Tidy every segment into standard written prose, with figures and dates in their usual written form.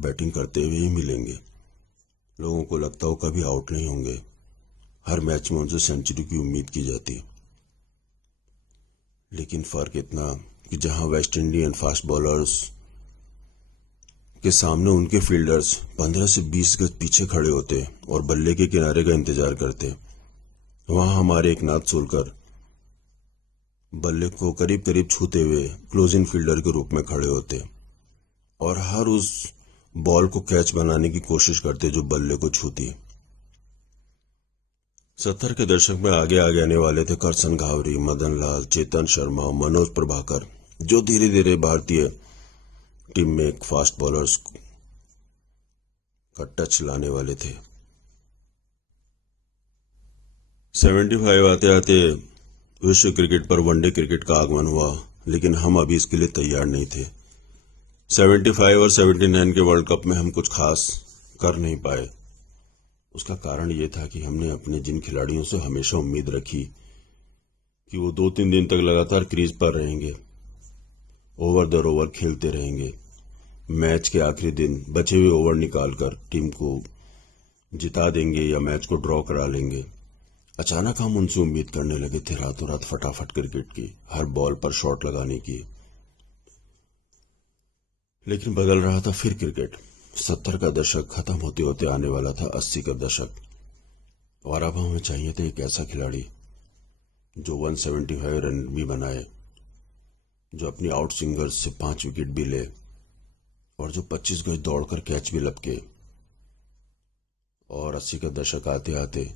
Batting करते हुए ही मिलेंगे। लोगों को लगता वो कभी आउट नहीं होंगे। हर मैच में उनसे सेंचुरी की उम्मीद की जाती। लेकिन फर्क इतना कि जहां वेस्ट इंडियन फास्ट बॉलर्स के सामने उनके फील्डर्स 15 से 20 गज पीछे खड़े होते और बल्ले के किनारे का इंतजार करते, वहां हमारे एकनाथ सोलकर बल्ले को करीब करीब छूते हुए क्लोजिंग फील्डर के रूप में खड़े होते और हर उस बॉल को कैच बनाने की कोशिश करते जो बल्ले को छूती। 70 के दशक में आगे आने वाले थे करसन घावरी, मदन लाल, चेतन शर्मा, मनोज प्रभाकर, जो धीरे धीरे भारतीय टीम में एक फास्ट बॉलर्स का टच लाने वाले थे। 75 आते आते विश्व क्रिकेट पर वनडे क्रिकेट का आगमन हुआ, लेकिन हम अभी इसके लिए तैयार नहीं थे। 75 और 79 के वर्ल्ड कप में हम कुछ खास कर नहीं पाए। उसका कारण यह था कि हमने अपने जिन खिलाड़ियों से हमेशा उम्मीद रखी कि वो 2-3 दिन तक लगातार क्रीज पर रहेंगे, ओवर दर ओवर खेलते रहेंगे, मैच के आखिरी दिन बचे हुए ओवर निकालकर टीम को जिता देंगे या मैच को ड्रॉ करा लेंगे। अचानक हम उनसे उम्मीद करने लगे थे रातों रात फटाफट क्रिकेट की, हर बॉल पर शॉट लगाने की। लेकिन बदल रहा था फिर क्रिकेट। 70 का दशक खत्म होते होते आने वाला था 80 का दशक, और अब हमें चाहिए था एक ऐसा खिलाड़ी जो 175 रन भी बनाए, जो अपनी आउट स्विंगर्स से 5 विकेट भी ले और जो 25 गज दौड़कर कैच भी लपके। और 80 का दशक आते आते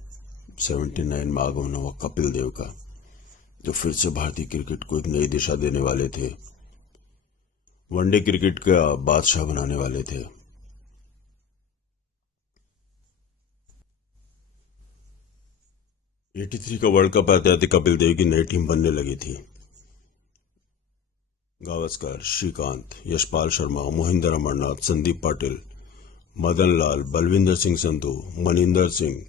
79 में आगमन हुआ कपिल देव का, जो फिर से भारतीय क्रिकेट को एक नई दिशा देने वाले थे, वनडे क्रिकेट का बादशाह बनाने वाले थे। '83 का वर्ल्ड कप आते आते कपिल देव की नई टीम बनने लगी थी। गावस्कर, श्रीकांत, यशपाल शर्मा, मोहिंदर अमरनाथ, संदीप पाटिल, मदन लाल, बलविंदर सिंह संधू, मनिंदर सिंह,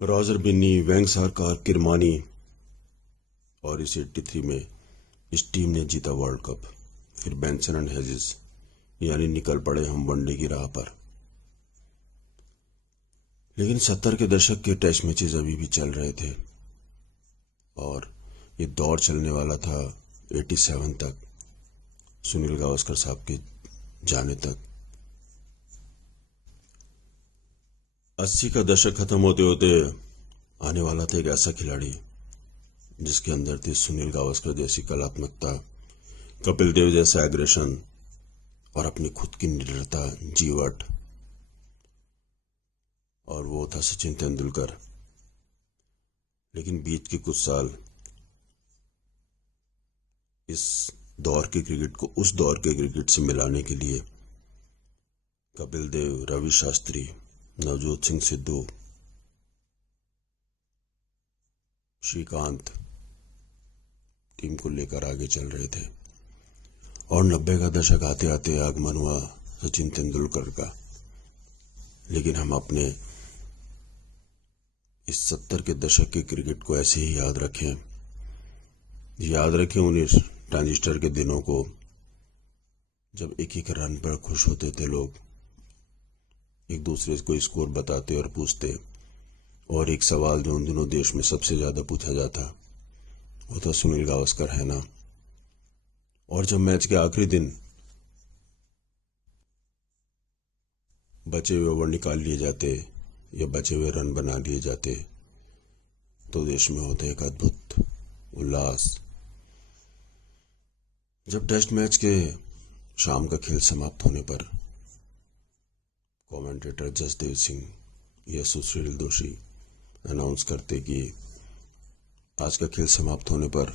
रॉजर बिन्नी, वेंग सरकार, किरमानी। और इस 83 में इस टीम ने जीता वर्ल्ड कप। फिर बेंसन एंड हेजिस, यानी निकल पड़े हम वनडे की राह पर। लेकिन 70 के दशक के टेस्ट मैचेस अभी भी चल रहे थे और ये दौर चलने वाला था 87 तक, सुनील गावस्कर साहब के जाने तक। 80 का दशक खत्म होते होते आने वाला था एक ऐसा खिलाड़ी जिसके अंदर थी सुनील गावस्कर जैसी कलात्मकता, कपिल देव जैसा एग्रेशन और अपनी खुद की निडरता, जीवट। और वो था सचिन तेंदुलकर। लेकिन बीच के कुछ साल इस दौर के क्रिकेट को उस दौर के क्रिकेट से मिलाने के लिए कपिल देव, रवि शास्त्री, नवजोत सिंह सिद्धू, श्रीकांत टीम को लेकर आगे चल रहे थे। और 90 का दशक आते आते आगमन हुआ सचिन तेंदुलकर का। लेकिन हम अपने इस 70 के दशक के क्रिकेट को ऐसे ही याद रखें उन ट्रांजिस्टर के दिनों को, जब एक एक रन पर खुश होते थे लोग, एक दूसरे को स्कोर बताते और पूछते। और एक सवाल जो उन दिनों देश में सबसे ज्यादा पूछा जाता वो था सुनील गावस्कर है ना। और जब मैच के आखिरी दिन बचे हुए ओवर निकाल लिए जाते या बचे हुए रन बना लिए जाते तो देश में होता एक अद्भुत उल्लास। जब टेस्ट मैच के शाम का खेल समाप्त होने पर कमेंटेटर जसदेव सिंह या सुशील दोषी अनाउंस करते कि आज का खेल समाप्त होने पर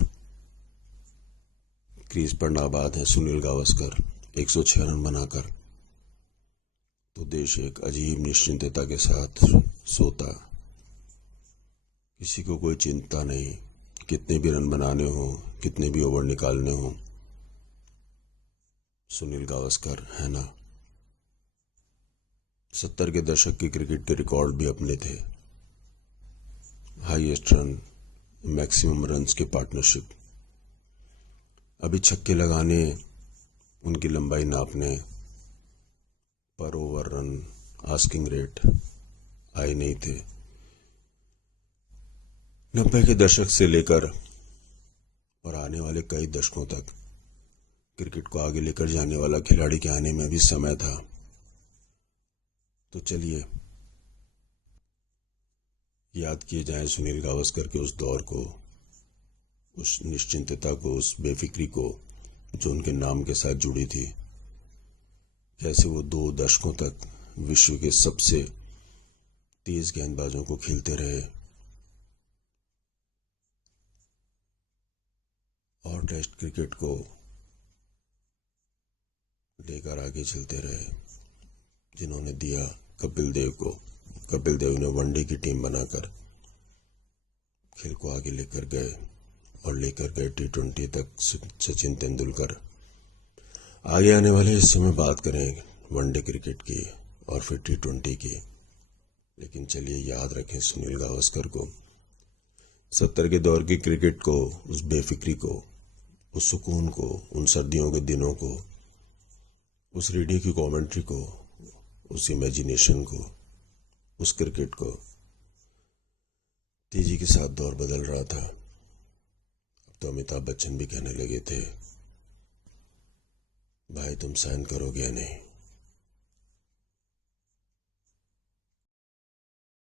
क्रीज पर नाबाद है सुनील गावस्कर 106 रन बनाकर, तो देश एक अजीब निश्चिंतता के साथ सोता। किसी को कोई चिंता नहीं, कितने भी रन बनाने हो, कितने भी ओवर निकालने हो, सुनील गावस्कर है ना। 70 के दशक के क्रिकेट के रिकॉर्ड भी अपने थे। हाईएस्ट रन, मैक्सिमम रन्स के पार्टनरशिप। अभी छक्के लगाने, उनकी लंबाई नापने पर ओवर रन, आस्किंग रेट आए नहीं थे। 90 के दशक से लेकर और आने वाले कई दशकों तक क्रिकेट को आगे लेकर जाने वाला खिलाड़ी के आने में भी समय था। तो चलिए याद किए जाएं सुनील गावस्कर के उस दौर को, उस निश्चिंतता को, उस बेफिक्री को जो उनके नाम के साथ जुड़ी थी। कैसे वो 2 दशकों तक विश्व के सबसे तेज गेंदबाजों को खेलते रहे और टेस्ट क्रिकेट को लेकर आगे चलते रहे, जिन्होंने दिया कपिल देव को। कपिल देव ने वनडे की टीम बनाकर खेल को आगे लेकर गए और लेकर गए T20 तक सचिन तेंदुलकर। आगे आने वाले हिस्से में बात करें वनडे क्रिकेट की और फिर T20 की, लेकिन चलिए याद रखें सुनील गावस्कर को, 70 के दौर की क्रिकेट को, उस बेफिक्री को, उस सुकून को, उन सर्दियों के दिनों को, उस रेडियो की कमेंट्री को, उस इमेजिनेशन को, उस क्रिकेट को। तेजी के साथ दौर बदल रहा था। अब तो अमिताभ बच्चन भी कहने लगे थे, भाई तुम साइन करोगे या नहीं।